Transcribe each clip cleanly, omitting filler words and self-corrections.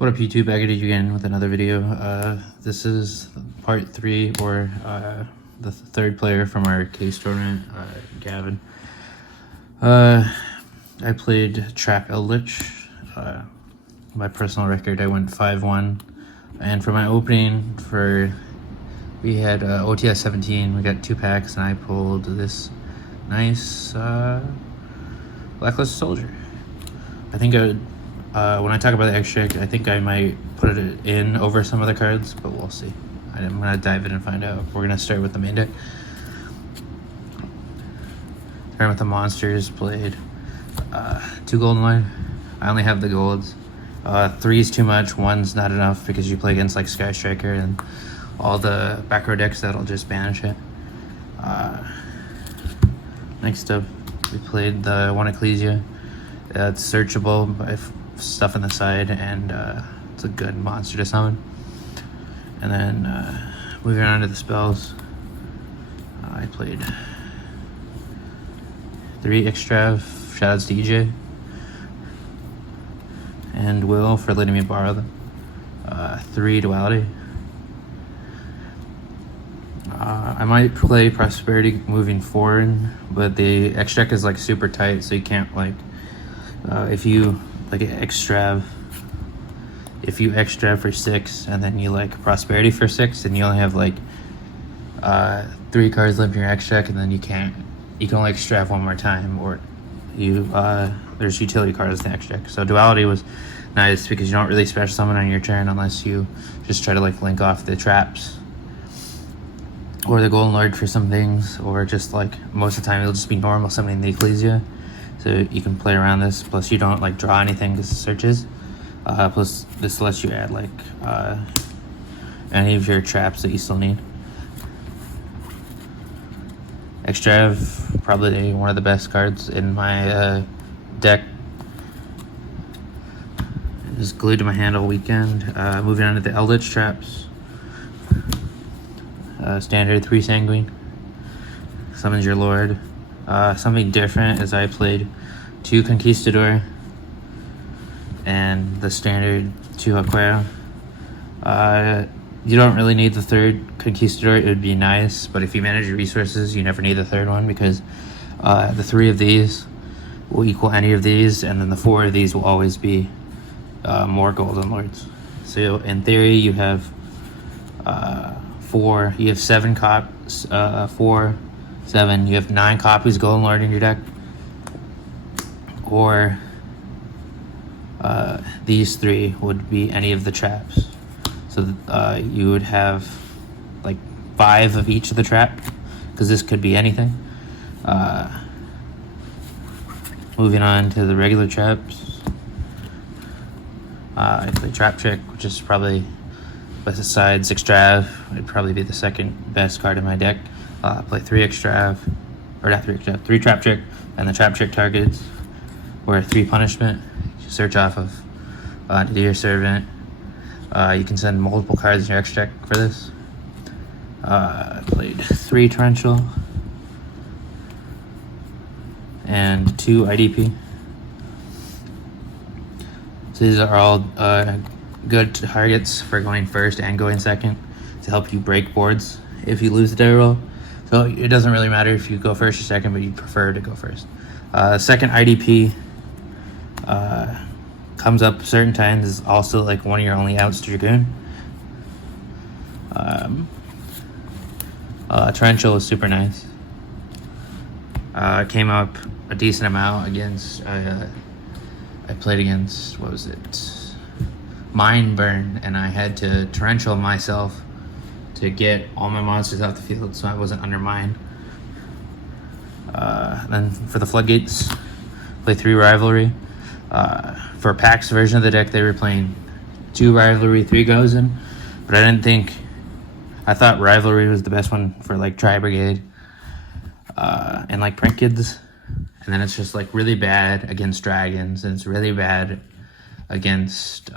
What up YouTube, back at you again with another video. This is part 3, or the third player from our case tournament, Gavin. I played Trap Eldlitch. My personal record, I went 5-1. And for my opening, we had OTS 17, we got 2 packs, and I pulled this nice Blacklisted Soldier. I think when I talk about the extract, I think I might put it in over some other cards, but we'll see. I'm going to dive in and find out. We're going to start with the main deck. Starting with the monsters, played 2 golden line. I only have the golds. 3 is too much, 1's not enough because you play against like Sky Striker and all the back row decks that'll just banish it. Next up, we played the one Ecclesia. It's searchable by stuff on the side, and it's a good monster to summon. And then moving on to the spells, I played 3 Extrav, shoutouts to EJ and Will for letting me borrow them. 3 Duality. I might play Prosperity moving forward, but the extract is like super tight, so you can't like if you like extrav for 6 and then you like Prosperity for 6, and you only have like 3 cards left in your extract, and then you can only extrav one more time, or you there's utility cards in the extract. So Duality was nice because you don't really special summon on your turn unless you just try to like link off the traps or the Golden Lord for some things, or just like most of the time it'll just be normal summoning the Ecclesia. So you can play around this, plus you don't like draw anything because it searches. Plus this lets you add like any of your traps that you still need. Extrav, probably one of the best cards in my deck. Just glued to my hand all weekend. Moving on to the Eldlitch traps. Standard 3 Sanguine. Summons your Lord. Something different is I played 2 Conquistador and the standard 2 Aquero. You don't really need the 3rd Conquistador. It would be nice, but if you manage your resources, you never need the 3rd one, because the 3 of these will equal any of these, and then the 4 of these will always be more Golden Lords. So in theory, you have 7 copies, 4, 7, you have 9 copies of Golden Lord in your deck, or these 3 would be any of the traps. So you would have like 5 of each of the trap, because this could be anything. Moving on to the regular traps, I play Trap Trick, which is probably, besides Extrav, it'd probably be the 2nd best card in my deck. Play 3 Extrav, or not 3 Extrav, 3 Trap Trick, and the Trap Trick targets were 3 Punishment. You search off of Dear Servant. You can send multiple cards in your extract for this. I played 3 Torrential and 2 IDP. So these are all good targets for going first and going second to help you break boards if you lose the die roll. So it doesn't really matter if you go first or second, but you prefer to go first. Second IDP comes up certain times, is also like one of your only outs to Dragoon. Torrential is super nice. It came up a decent amount against, I played against, what was it? Mind Burn, and I had to Torrential myself to get all my monsters off the field so I wasn't under mine. Then for the Floodgates, play 3 Rivalry. For Pax version of the deck, they were playing 2 Rivalry, 3 Gozen, but I thought Rivalry was the best one for like Tri Brigade and like Prank Kids, and then it's just like really bad against dragons, and it's really bad against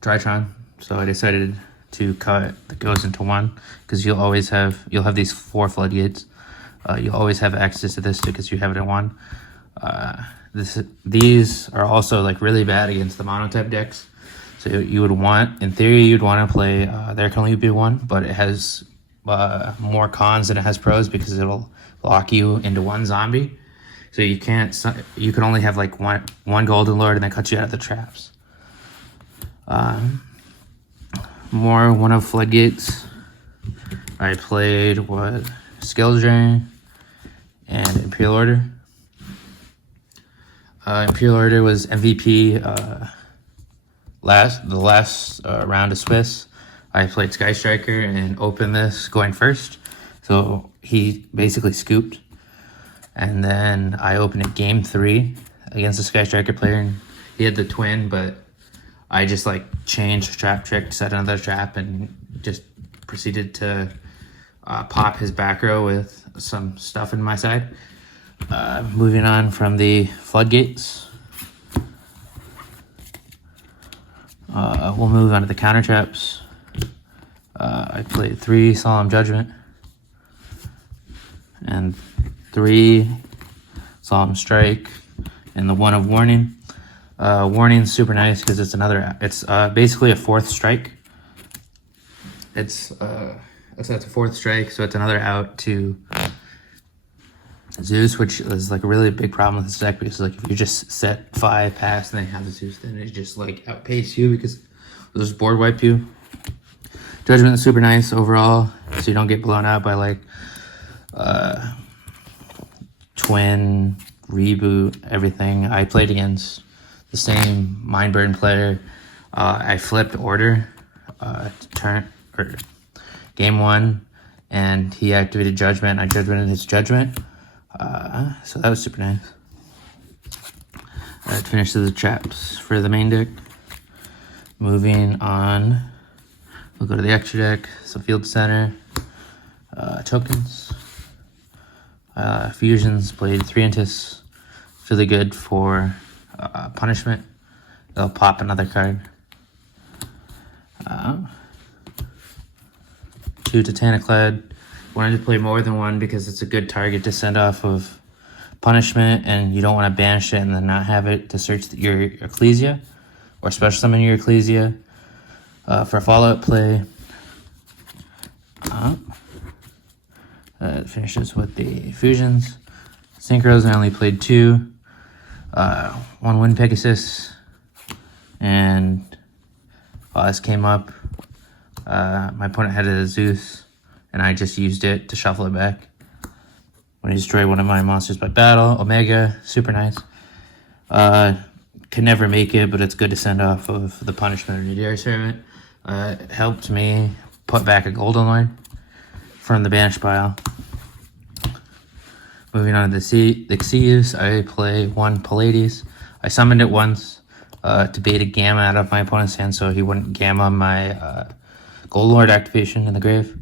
Tritron. So I decided to cut the Goes into 1, because you'll have these 4 Floodgates. You'll always have access to this because you have it in 1. These are also like really bad against the monotype decks. So you would want, in theory, you'd want to play, there can only be one, but it has more cons than it has pros because it'll lock you into one zombie. So you can only have like one Golden Lord and then cut you out of the traps. More one of Floodgates. I played Skill Drain and Imperial Order. Imperial Order was MVP the last round of Swiss. I played Sky Striker and opened this going first. So he basically scooped. And then I opened it game 3 against the Sky Striker player. And he had the twin, but I just like changed trap trick, set another trap, and just proceeded to pop his back row with some stuff in my side. Moving on from the Floodgates. We'll move on to the counter traps. I played 3 Solemn Judgment and 3 Solemn Strike and the 1 of Warning. Warning's super nice because it's basically a 4th strike. It's a 4th strike, so it's another out to Zeus, which is like a really big problem with this deck because like if you just set 5 pass and then have the Zeus, then it just like outpace you because it'll just board wipe you. Judgment is super nice overall, so you don't get blown out by like twin, reboot, everything. I played against the same Mindburn player. I flipped order game 1, and he activated Judgment. I judgmented his Judgment. So that was super nice. That finishes the traps for the main deck. Moving on, we'll go to the extra deck. So Field Center, tokens, fusions. Played 3 Intis. Really good for punishment. They'll pop another card. 2 Titaniclad. Wanted to play more than one because it's a good target to send off of punishment, and you don't want to banish it and then not have it to search your Ecclesia or special summon your Ecclesia. For Fallout play, it finishes with the fusions. Synchros, I only played 2. 1 Wind Pegasus, and while this came up, my opponent had a Zeus, and I just used it to shuffle it back. When I destroy one of my monsters by battle, Omega, super nice. Can never make it, but it's good to send off of the punishment of Nadir Servant. It helped me put back a Golden Lord from the banish pile. Moving on to the Xyz, I play 1 Pallades. I summoned it once to bait a Gamma out of my opponent's hand so he wouldn't Gamma my Gold Lord activation in the grave.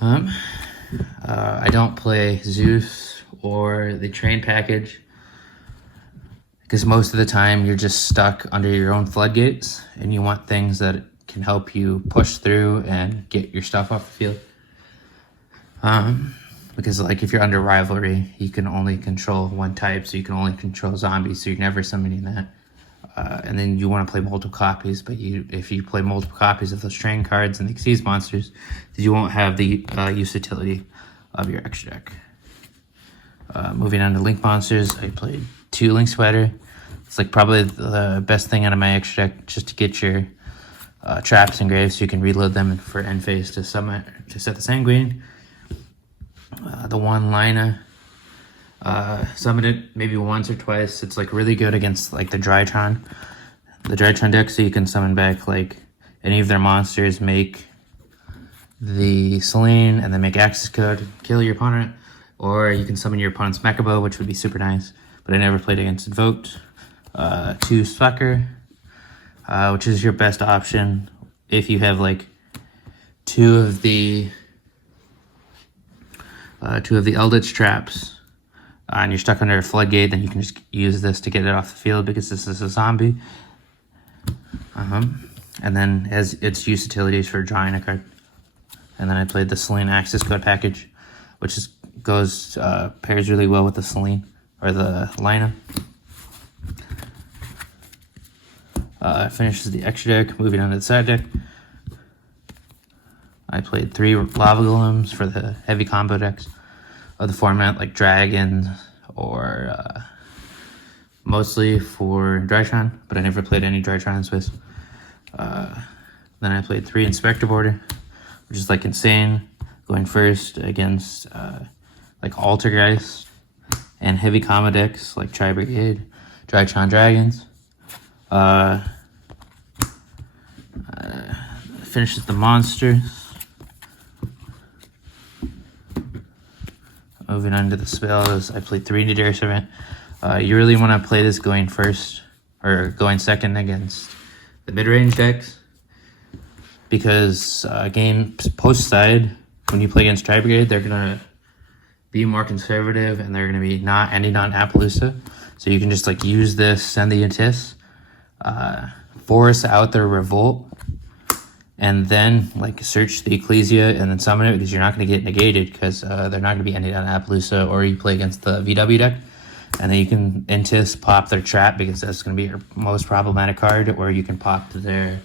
I don't play Zeus or the Train package because most of the time you're just stuck under your own floodgates and you want things that can help you push through and get your stuff off the field. Because like if you're under Rivalry, you can only control 1 type, so you can only control zombies, so you're never summoning that. And then you want to play multiple copies, but if you play multiple copies of those train cards and the Xyz monsters, then you won't have the utility of your extra deck. Moving on to Link monsters, I played 2 Link Spider. It's like probably the best thing out of my extra deck, just to get your traps and graves so you can reload them for end phase to set the Sanguine. The 1 Lina, summoned it maybe once or twice. It's like really good against like the Drytron deck, so you can summon back like any of their monsters, make the Selene, and then make access code, kill your opponent, or you can summon your opponent's Mechabo, which would be super nice, but I never played against Invoked. 2 Sucker, which is your best option if you have like 2 of the Eldlitch traps, and you're stuck under a floodgate, then you can just use this to get it off the field because this is a zombie. And then has its utilities for drawing a card. And then I played the Selene Access Code package, which pairs really well with the Selene. or the lineup. Finishes the extra deck. Moving on to the side deck. I played 3 lava golems for the heavy combo decks of the format, like dragons or mostly for Drytron, but I never played any Drytron in Swiss. Then I played 3 Inspector Border, which is like insane, going first against like Altergeist and heavy combo decks like Tri Brigade, Drytron Dragons. Finishes the monsters. Moving on to the spells, I played 3 Nidare Servant. You really want to play this going first or going second against the mid-range decks, because game post side, when you play against Tri Brigade, they're gonna be more conservative and they're gonna be not ending on Appaloosa. So you can just like use this, send the Intis, force out their revolt, and then like search the Ecclesia and then summon it, because you're not going to get negated, because they're not going to be ending on Appaloosa. Or you play against the VW deck, and then you can Intis pop their trap, because that's going to be your most problematic card. Or you can pop their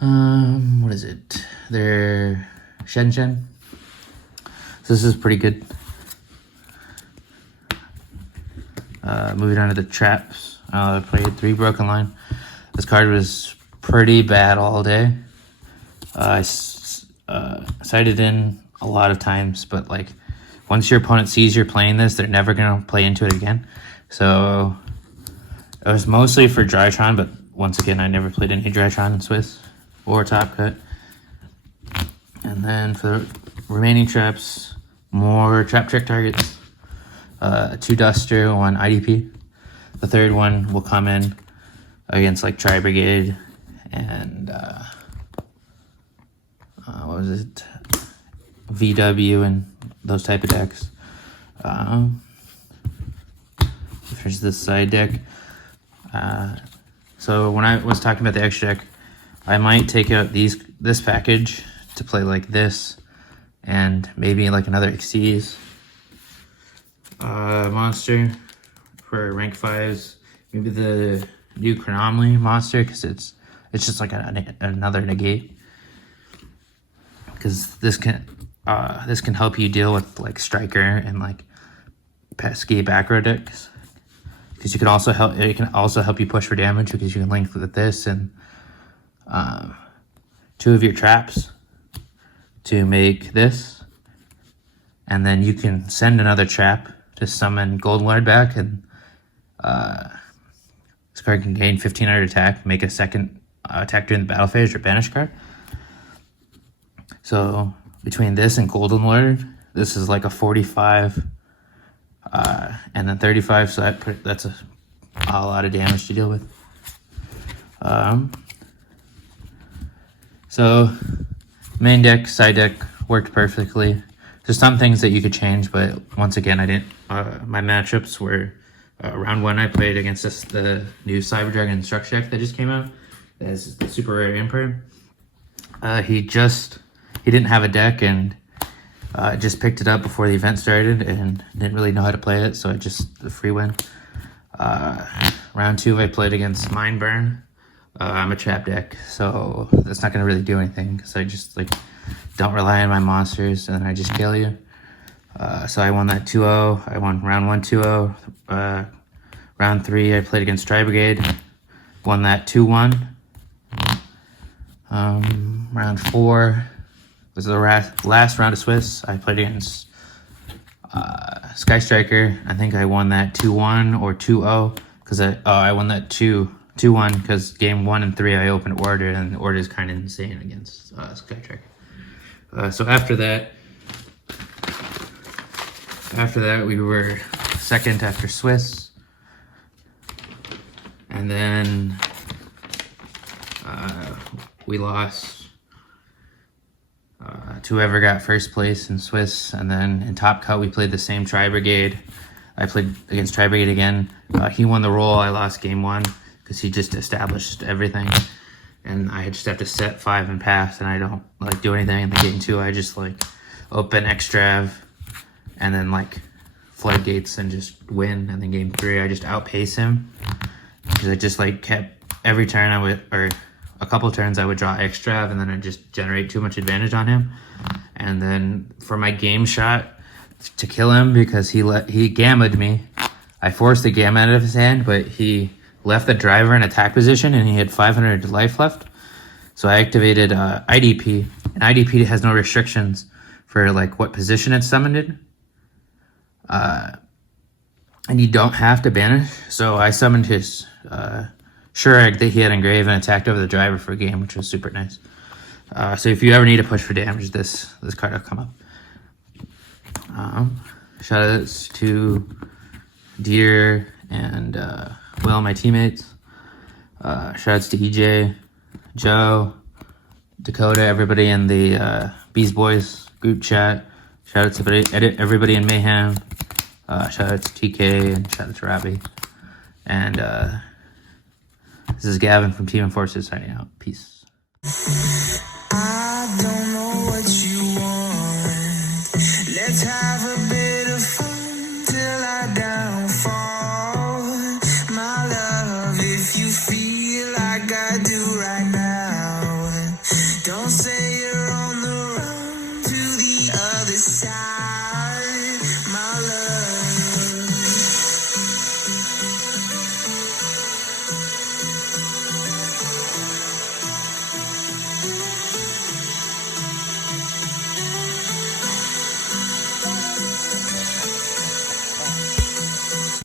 what is it? Their Shen. So this is pretty good. Moving on to the traps. I played 3 Broken Line. This card was pretty bad all day. I sided in a lot of times, but like once your opponent sees you're playing this, they're never gonna play into it again. So it was mostly for Drytron, but once again, I never played any Drytron in Swiss or Top Cut. And then for the remaining traps, more trap trick targets. 2 Duster, 1 IDP. The third one will come in against like Tri Brigade and what was it, VW and those type of decks. Here's this side deck. So when I was talking about the extra deck, I might take out this package to play like this, and maybe like another Xyz monster for rank 5s. Maybe the new Chronomaly monster, because it's just like another negate. Because this can help you deal with like Striker and like pesky back row decks. Because it can also help you push for damage, because you can link with this and 2 of your traps to make this, and then you can send another trap to summon Golden Lord back, and this card can gain 1500 attack, make a second attack during the battle phase, or banish card. So between this and Golden Lord, this is like a 45 and then 35, so that's a lot of damage to deal with. So main deck, side deck worked perfectly. There's some things that you could change, but once again, I didn't. My matchups were round 1. I played against the new Cyber Dragon Instruction deck that just came out. As the Super Rare Emperor. He didn't have a deck, and just picked it up before the event started and didn't really know how to play it, so I just free win. Round 2, I played against Mindburn. I'm a trap deck, so that's not going to really do anything, because I just like don't rely on my monsters, and then I just kill you. So I won that 2-0. I won round 1 2-0. Round 3, I played against Tri Brigade. Won that 2-1. Round 4 was the last round of Swiss. I played against Sky Striker. I think I won that 2-1 or 2-0, because I won that 2-1 because game 1 and 3 I opened Order, and Order is kind of insane against Sky Striker. So after that we were second after Swiss, and then we lost to whoever got first place in Swiss. And then in Top Cut, we played the same Tri Brigade. I played against Tri Brigade again. He won the roll. I lost game 1 because he just established everything, and I just have to set 5 and pass, and I don't do anything. In the game 2, I just open Extrav and then floodgates and just win. And then game 3, I just outpace him because I just like kept every turn or a couple turns I would draw extra, and then I'd just generate too much advantage on him. And then for my game shot to kill him, because he gammaed me, I forced the gamma out of his hand, but he left the driver in attack position and he had 500 life left. So I activated IDP, and IDP has no restrictions for like what position it's summoned in. And you don't have to banish. So I summoned his Shurag that he had engraved and attacked over the driver for a game, which was super nice. So if you ever need to push for damage, this card will come up. Shout outs to Deer and Will, my teammates. Shout outs to EJ, Joe, Dakota, everybody in the Bees Boys group chat. Shout out to everybody in Mayhem. Shout out to TK and shout out to Robbie. And this is Gavin from Team Enforcers signing out. Peace. I don't know what you want. Let's have a bit of fun till I downfall. My love, if you feel like I do.